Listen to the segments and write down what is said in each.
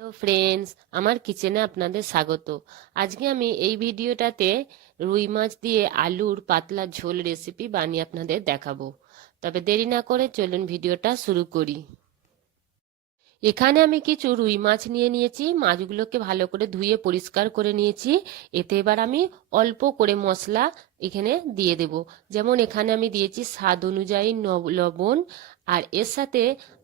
তো ফ্রেন্ডস, আমার কিচেনে আপনাদের স্বাগত। আজকে আমি এই ভিডিওটাতে রুই মাছ দিয়ে আলুর পাতলা ঝোল রেসিপি বানিয়ে আপনাদের দেখাবো। তবে দেরি না করে চলুন ভিডিওটা শুরু করি। এখানে আমি কিছু রুই মাছ নিয়ে নিয়েছি। মাছগুলোকে ভালো করে ধুয়ে পরিষ্কার করে নিয়েছি। এতে এবার আমি অল্প করে মশলা এখানে দিয়ে দেব। যেমন এখানে আমি দিয়েছি স্বাদ অনুযায়ী লবণ। আর এর সাথে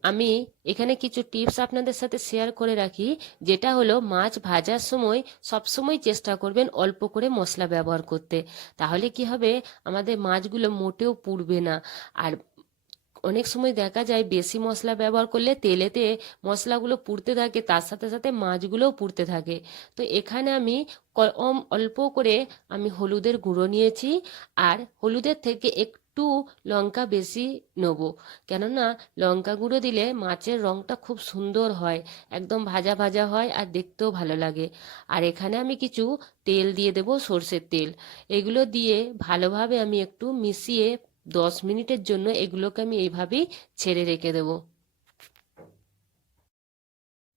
আমি এখানে কিছু টিপস আপনাদের সাথে শেয়ার করে রাখি, যেটা হলো মাছ ভাজার সময় সবসময় চেষ্টা করবেন অল্প করে মশলা ব্যবহার করতে। তাহলে কি হবে, আমাদের মাছগুলো মোটেও পুড়বে না। আর অনেক সময় দেখা যায় বেশি মশলা ব্যবহার করলে তেলেতে মশলাগুলো পুড়তে থাকে, তার সাথে সাথে মাছগুলোও পুড়তে থাকে। তো এখানে আমি অল্প করে আমি হলুদের গুঁড়ো নিয়েছি। আর হলুদের থেকে একটু লঙ্কা বেশি নেব, কেননা লঙ্কা গুঁড়ো দিলে মাছের রংটা খুব সুন্দর হয়, একদম ভাজা ভাজা হয় আর দেখতেও ভালো লাগে। আর এখানে আমি কিছু তেল দিয়ে দেব, সর্ষের তেল। এগুলো দিয়ে ভালোভাবে আমি একটু মিশিয়ে 10 মিনিটের জন্য এগুলোকে আমি এইভাবেই ছেড়ে রেখে দেব।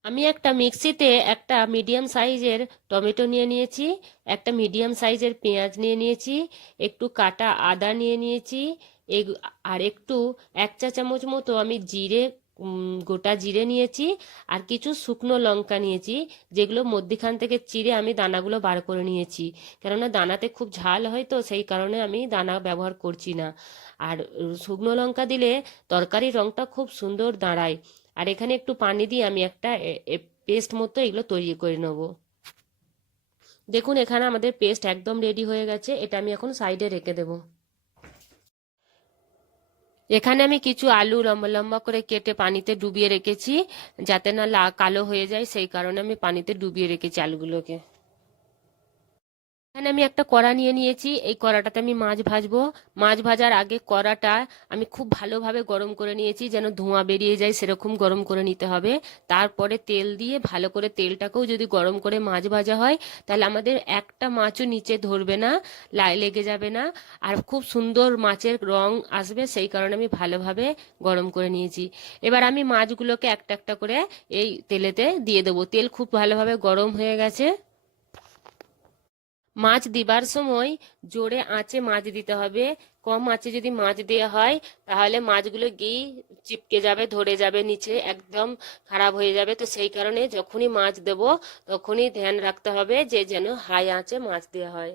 আমি একটা মিক্সিতে একটা মিডিয়াম সাইজের টমেটো নিয়ে নিয়েছি, একটা মিডিয়াম সাইজের পেঁয়াজ নিয়ে নিয়েছি, একটু কাটা আদা নিয়ে নিয়েছি, আর একটু 1 চা চামচ মতো আমি জিরে, গোটা জিরে নিয়েছি। আর কিছু শুকনো লঙ্কা নিয়েছি, যেগুলো মধ্যিখান থেকে চিড়ে আমি দানাগুলো বার করে নিয়েছি। কেননা দানাতে খুব ঝাল হয়, তো সেই কারণে আমি দানা ব্যবহার করছি না। আর শুকনো লঙ্কা দিলে তরকারির রংটা খুব সুন্দর দাঁড়ায়। আর এখানে একটু পানি দিয়ে আমি একটা পেস্ট মতো এগুলো তৈরি করে নেব। দেখুন, এখানে আমাদের পেস্ট একদম রেডি হয়ে গেছে। এটা আমি এখন সাইডে রেখে দেব। এখানে আমি কিছু আলু লম্বা লম্বা করে কেটে পানিতে ডুবিয়ে রেখেছি, যাতে না কালো হয়ে যায়, সেই কারণে আমি পানিতে ডুবিয়ে রেখেছি আলুগুলোকে। এখানে আমি একটা কড়া নিয়ে নিয়েছি। এই কড়াটাতে আমি মাছ ভাজবো। মাছ ভাজার আগে কড়াটা আমি খুব ভালোভাবে গরম করে নিয়েছি, যেন ধোঁয়া বেরিয়ে যায় সেরকম গরম করে নিতে হবে। তারপরে তেল দিয়ে ভালো করে, তেলটাকেও যদি গরম করে মাছ ভাজা হয়, তাহলে আমাদের একটা মাছও নিচে ধরবে না, লেগে যাবে না, আর খুব সুন্দর মাছের রং আসবে। সেই কারণে আমি ভালোভাবে গরম করে নিয়েছি। এবার আমি মাছগুলোকে একটা একটা করে এই তেলেতে দিয়ে দেবো। তেল খুব ভালোভাবে গরম হয়ে গেছে। মাছ দিবার সময় জোরে আঁচে মাছ দিতে হবে। কম আঁচে যদি মাছ দেওয়া হয়, তাহলে মাছগুলো গিয়ে চিপকে যাবে, ধরে যাবে নিচে, একদম খারাপ হয়ে যাবে। তো সেই কারণে যখনই মাছ দেব তখনই ধ্যান রাখতে হবে যে যেন হাই আঁচে মাছ দেওয়া হয়।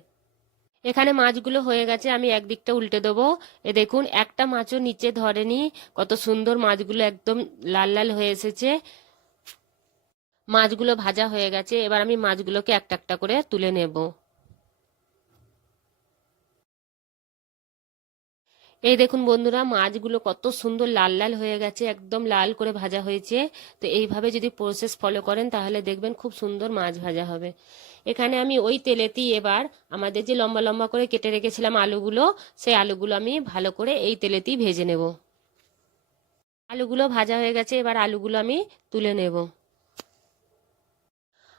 এখানে মাছগুলো হয়ে গেছে, আমি একদিকটা উল্টে দেবো। এ দেখুন, একটা মাছও নিচে ধরেনি, কত সুন্দর মাছগুলো একদম লাল লাল হয়ে এসেছে। মাছগুলো ভাজা হয়ে গেছে। এবার আমি মাছগুলোকে একটা একটা করে তুলে নেব। এই দেখুন বন্ধুরা, মাছগুলো কত সুন্দর লাল লাল হয়ে গেছে, একদম লাল করে ভাজা হয়েছে। তো এইভাবে যদি প্রসেস ফলো করেন, তাহলে দেখবেন খুব সুন্দর মাছ ভাজা হবে। এখানে আমি ওই তেলেতেই এবার আমাদের যে লম্বা লম্বা করে কেটে রেখেছিলাম আলুগুলো, সেই আলুগুলো আমি ভালো করে এই তেলেতেই ভেজে নেব। আলুগুলো ভাজা হয়ে গেছে, এবার আলুগুলো আমি তুলে নেব।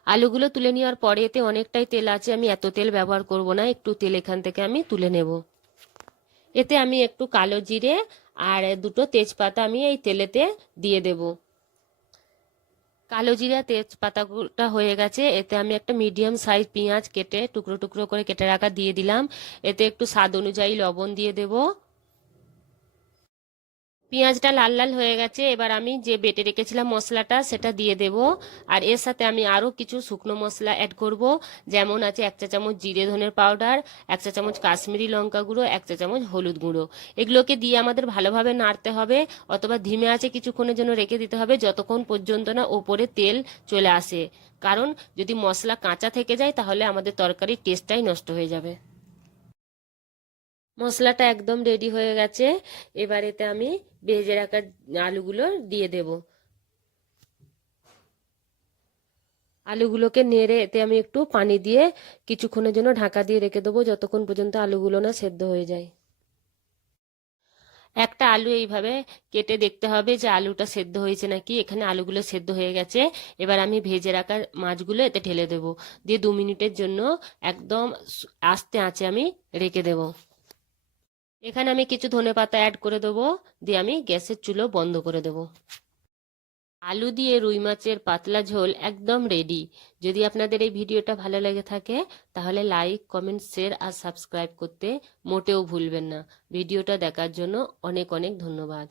আলুগুলো তুলে নেওয়ার পরে এতে অনেকটাই তেল আছে, আমি এত তেল ব্যবহার করব না, একটু তেল এখান থেকে আমি তুলে নেব। এতে আমি একটু কালো জিরে আর দুটো তেজপাতা আমি এই তেলেতে দিয়ে দেব। কালো জিরা তেজপাতাটা হয়ে গেছে। এতে আমি একটা মিডিয়াম সাইজ পেঁয়াজ কেটে টুকরো টুকরো করে কেটে রাখা দিয়ে দিলাম। এতে একটু স্বাদ অনুযায়ী লবণ দিয়ে দেব। পেঁয়াজটা লাল লাল হয়ে গেছে, এবার আমি যে বেটে রেখেছিলাম মশলাটা সেটা দিয়ে দেব। আর এর সাথে আমি আরও কিছু শুকনো মশলা অ্যাড করব। যেমন আছে 1 চা চামচ জিরে ধনের পাউডার, 1 চা চামচ কাশ্মীরি লঙ্কা গুঁড়ো, 1 চা চামচ হলুদ গুঁড়ো। এগুলোকে দিয়ে আমাদের ভালোভাবে নাড়তে হবে, অথবা ধিমে আঁচে কিছুক্ষণের জন্য রেখে দিতে হবে, যতক্ষণ পর্যন্ত না ওপরে তেল চলে আসে। কারণ যদি মশলা কাঁচা থেকে যায়, তাহলে আমাদের তরকারির টেস্টটাই নষ্ট হয়ে যাবে। মশলাটা একদম রেডি হয়ে গেছে। এবার এতে আমি ভেজে রাখা আলুগুলো দিয়ে দেব। আলুগুলোকে নেড়ে এতে আমি একটু পানি দিয়ে কিছুক্ষণের জন্য ঢাকা দিয়ে রেখে দেবো, যতক্ষণ পর্যন্ত আলুগুলো না সেদ্ধ হয়ে যায়। একটা আলু এইভাবে কেটে দেখতে হবে যে আলুটা সেদ্ধ হয়েছে নাকি। এখানে আলুগুলো সেদ্ধ হয়ে গেছে। এবার আমি ভেজে রাখা মাছগুলো এতে ঢেলে দেবো, দিয়ে 2 মিনিটের জন্য একদম আস্তে আঁচে আমি রেখে দেবো। এখানে আমি কিছু ধনেপাতা অ্যাড করে দেবো, দিয়ে আমি গ্যাসের চুলো বন্ধ করে দেবো। আলু দিয়ে রুই মাছের পাতলা ঝোল একদম রেডি। যদি আপনাদের এই ভিডিওটা ভালো লেগে থাকে তাহলে লাইক, কমেন্ট, শেয়ার আর সাবস্ক্রাইব করতে মোটেও ভুলবেন না। ভিডিওটা দেখার জন্য অনেক অনেক ধন্যবাদ।